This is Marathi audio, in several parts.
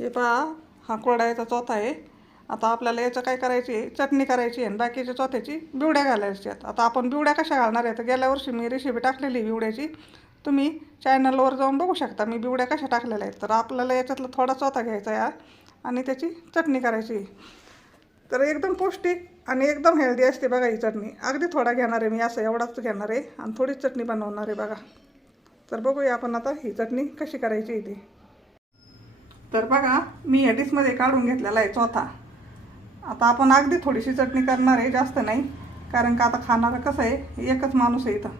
हे पहा, हा कोरड्याचा चोथा आहे. आता आपल्याला याचं काय करायची आहे, चटणी करायची आहे आणि बाकीच्या चोथ्याची बिवड्या घालायच्या आहेत. आता आपण बिवड्या कशा घालणार आहे, तर गेल्या वर्षी मी रेसिपी टाकलेली बिवड्याची, तुम्ही चॅनलवर जाऊन बघू शकता मी बिवड्या कशा टाकलेल्या आहेत. तर आपल्याला याच्यातला थोडा चोथा घ्यायचा आहे आणि त्याची चटणी करायची. तर एकदम पौष्टिक आणि एकदम हेल्दी असते बघा ही चटणी. अगदी थोडा घेणार आहे मी, असं एवढाच घेणार आहे आणि थोडीच चटणी बनवणार आहे बघा. तर बघूया आपण आता ही चटणी कशी करायची ती. तर बघा, मी या डिशमध्ये काढून घेतलेला आहे चोथा. आता आपण अगदी थोडीशी चटणी करणार आहे, जास्त नाही, कारण का आता खाणारं कसं आहे, एकच माणूस आहे इथं,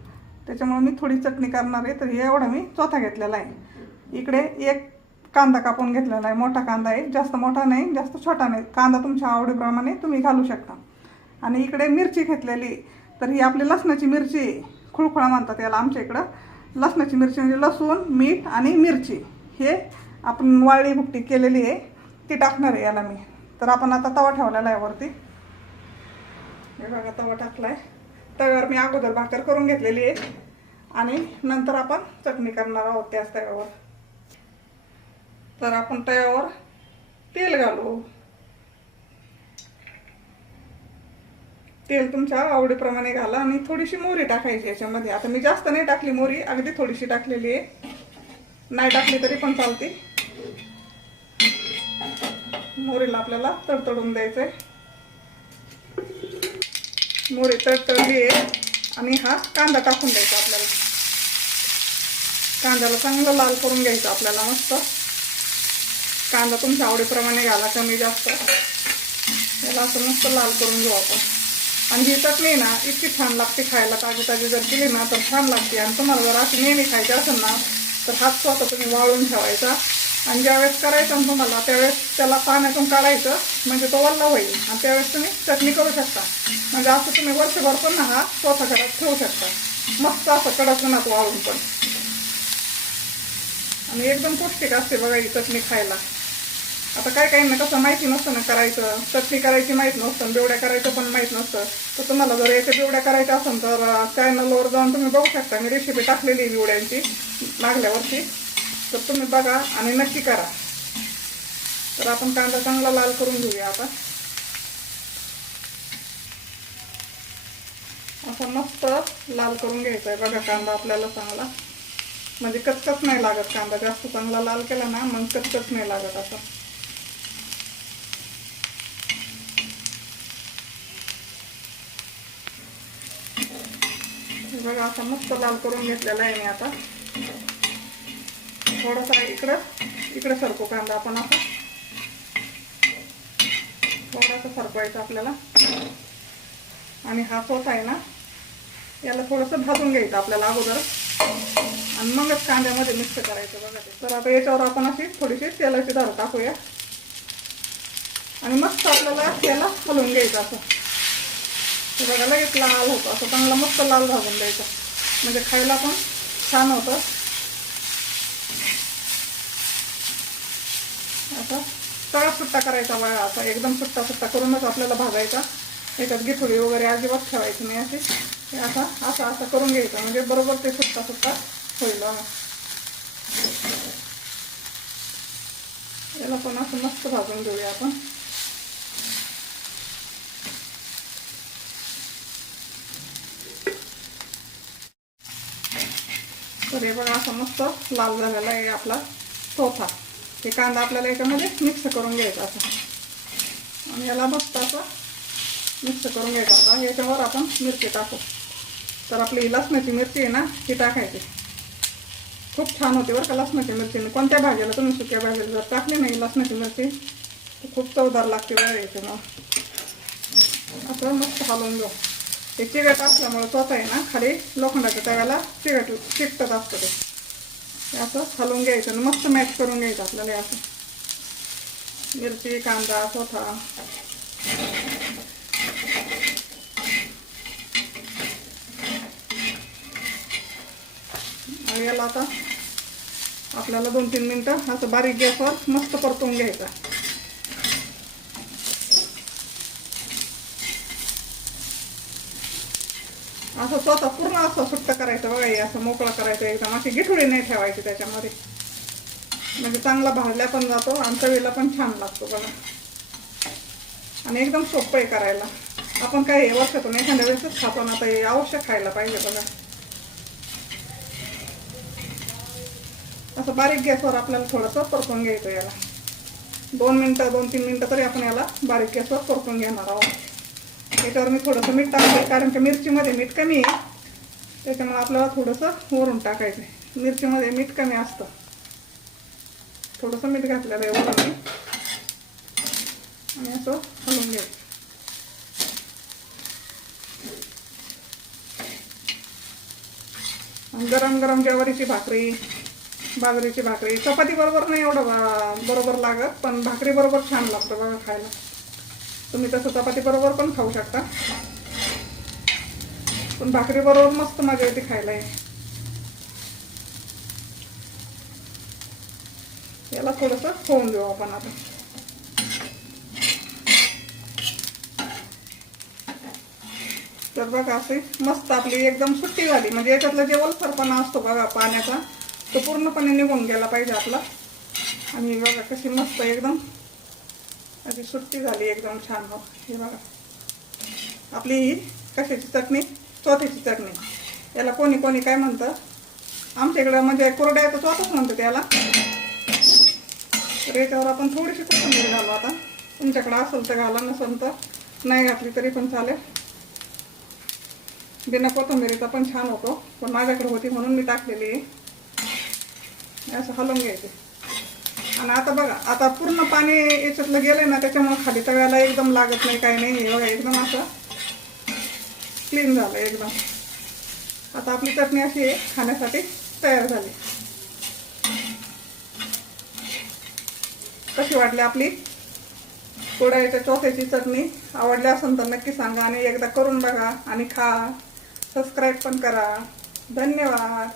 त्याच्यामुळे मी थोडी चटणी करणार आहे. तर हे एवढा मी चोथा घेतलेला आहे. इकडे एक कांदा कापून घेतलेला आहे, मोठा कांदा आहे, जास्त मोठा नाही जास्त छोटा नाही. कांदा तुमच्या आवडीप्रमाणे तुम्ही घालू शकता. आणि इकडे मिरची घेतलेली, तर ही आपली लसणाची मिरची, खुळखुळा म्हणतात याला आमच्या इकडं. लसणाची मिरची म्हणजे लसूण, मीठ आणि मिरची, हे आपण वाळली बुकटी केलेली आहे ती टाकणार आहे याला मी. तर आपण आता तवा ठेवलेला आहे वरती. हे बघा, तवा टाकला आहे. तव्यावर मी अगोदर भाकर करून घेतलेली आहे आणि नंतर आपण चटणी करणार आहोत त्याच तव्यावर. तर आपण तव्यावर तेल घालू. तेल तुमच्या आवडीप्रमाणे घाला आणि थोडीशी मोहरी टाकायची याच्यामध्ये. आता मी जास्त नाही टाकली मोहरी, अगदी थोडीशी टाकलेली आहे. नाही टाकली तरी पण चालते. मोहरीला आपल्याला तडतडून द्यायचंय. मोहरी तडतडली आहे आणि हा कांदा टाकून द्यायचा आपल्याला. कांद्याला चांगलं लाल करून घ्यायचं आपल्याला मस्त. कांदा तुमच्या आवडीप्रमाणे घाला, कमी जास्त. याला असं मस्त लाल करून घेऊ आपण. आणि ही चटणी ना इतकी छान लागते खायला, ताजी ताजी जर केली ना तर छान लागते. आणि तुम्हाला जर अशी नेहमी खायची असेल ना तर हात स्वतः तुम्ही वाळून ठेवायचा आणि ज्यावेळेस करायचं ना तुम्हाला त्यावेळेस त्याला पाण्यातून काढायचं, म्हणजे तो वल्ला होईल आणि त्यावेळेस तुम्ही चटणी करू शकता. म्हणजे असं तुम्ही वर्षभर पण ना हा स्वतः घरात ठेवू शकता, मस्त असं कडक उन्हात वाळून पण. आणि एकदम पौष्टिक असते बघा ही चटणी खायला. आता काय काही ना कसं माहिती नसतं ना करायचं, चटणी करायची माहीत नसतं, बिवड्या करायचं पण माहीत नसतं. तर तुम्हाला जर याच्या बिवड्या करायच्या असेल तर चॅनलवर जाऊन तुम्ही बघू शकता, मी रेसिपी टाकलेली आहे बिवड्यांची मागल्या वर्षी. तर तुम्ही बघा आणि नक्की करा. तर आपण कांदा चांगला लाल करून घेऊया आता. असं मस्त लाल करून घ्यायचा आहे बघा कांदा आपल्याला चांगला, म्हणजे कचकच नाही लागत. कांदा जास्त चांगला लाल केला ना मग कचकच नाही लागत असं. बघा असं मस्त लाल करून घेतलेला आहे मी आता. थोडासा इकडं सरकू कांदा आपण, असं थोडासा सरकवायचा आपल्याला. आणि हा चोथा आहे ना याला थोडंसं भाजून घ्यायचं आपल्याला अगोदर आणि मगच कांद्यामध्ये मिक्स करायचं बघा ते. तर आता याच्यावर आपण अशी थोडीशी तेलाची धार टाकूया आणि मस्त आपल्याला याला हलवून घ्यायचं असं. हे बघा लगेच लाल होतं, असं चांगला मस्त लाल भाजून द्यायचं, म्हणजे खायला पण छान होतं. असं सगळा सुट्टा करायचा बघा, असा एकदम सुट्टा सुट्टा करूनच आपल्याला भाजायचा. याच्यात गिठोळी वगैरे अजिबात ठेवायची नाही. अशी असा असं असं करून घ्यायचं, म्हणजे बरोबर ते सुट्टा सुट्टा होईल. याला पण असं मस्त भाजून घेऊया आपण. तर हे बघा असं मस्त लाल झालेला आहे आपला चोथा. हे कांदा आपल्याला याच्यामध्ये मिक्स करून घ्यायचा असं आणि याला मस्त असं मिक्स करून घ्यायचं. आता याच्यावर आपण मिरची टाकू. तर आपली लसणाची मिरची आहे ना ती टाकायची. खूप छान होते बरं का लसणाची मिरचीने. कोणत्या भाजीला तुम्ही सुक्या भाजीला जर टाकली नाही लसणाची मिरची तर खूप चवदार लागते बरं याच्यामुळं. असं मस्त हलवून घेऊ. ते चिकट असल्यामुळे चोथा आहे ना खाली लोखंडाच्या तव्याला चिकटत असतं ते. असं हलवून घ्यायचं आणि मस्त मॅच करून घ्यायचं आपल्याला. असं मिरची, कांदा, चोथा. आणि याला आता आपल्याला 2-3 मिनटं असं बारीक गॅसवर मस्त परतून घ्यायचं. असं चोथा पूर्ण असं सुट्ट करायचं बघा, असं मोकळं करायचं एकदम. अशी गिठोळी नाही ठेवायची त्याच्यामध्ये. म्हणजे चांगला भाजल्या पण जातो आणि चवीला पण छान लागतो बघा. आणि एकदम सोपं आहे करायला. आपण काय वर्षातून एखाद्या वेळेसच खातो ना, तर हे अवश्य खायला पाहिजे बघा. असं बारीक गॅसवर आपल्याला थोडंसं परतून घ्यायचं याला. 2 मिनटं 2-3 मिनटं तरी आपण याला बारीक गॅसवर परतून घेणार आहोत. याच्यावर मी थोडंसं मीठ टाकते, कारण की मिरचीमध्ये मीठ कमी आहे, त्याच्यामुळे आपल्याला थोडंसं वरून टाकायचं आहे. मिरचीमध्ये मीठ कमी असतं. थोडंसं मीठ घातलेलं आहे वरून मी, आणि असं हलवून घ्यायचं. गरम गरम ज्वारीची भाकरी, बाजरीची भाकरी, चपाती बरोबर नाही एवढं बरोबर लागत, पण भाकरी बरोबर छान लागतं बघा खायला. तुम्ही तसं चपाती बरोबर पण खाऊ शकता, पण भाकरी बरोबर मस्त मजा येते खायला. याला थोडंसं होऊन देऊ आपण आता. तर बघा असे मस्त आपली एकदम सुट्टी झाली. म्हणजे याच्यातला जे ओलसरपणा असतो बघा पाण्याचा, तो पूर्णपणे निघून गेला पाहिजे आपला. आणि बघा कशी मस्त एकदम अशी सुट्टी झाली, एकदम छान. हो हे बघा आपली ही कशाची चटणी, चोथ्याची चटणी. याला कोणी कोणी काय म्हणतं, आमच्याकडं म्हणजे कोरड्याचं चोथच म्हणतं त्याला. तर याच्यावर आपण थोडीशी कोथिंबीर घालू आता. तुमच्याकडं असेल तर घाला, नसेल तर नाही घातली तरी पण चालेल. बिना कोथिंबीरीचा पण छान होतो, पण माझ्याकडे होती म्हणून मी टाकलेली आहे. असं हलवून घ्यायचे. आणि आता बघा, आता पूर्ण पाणी याच्यातलं गेलंय ना, त्याच्यामुळे खाली तव्याला एकदम लागत नाही, काही नाही. हे बघा एकदम असं क्लीन झालं एकदम. आता आपली चटणी अशी खाण्यासाठी तयार झाली. कशी वाटली आपली कुरडयाच्या चोथ्याची चटणी? आवडली असेल तर नक्की सांगा, आणि एकदा करून बघा आणि खा. सबस्क्राईब पण करा. धन्यवाद.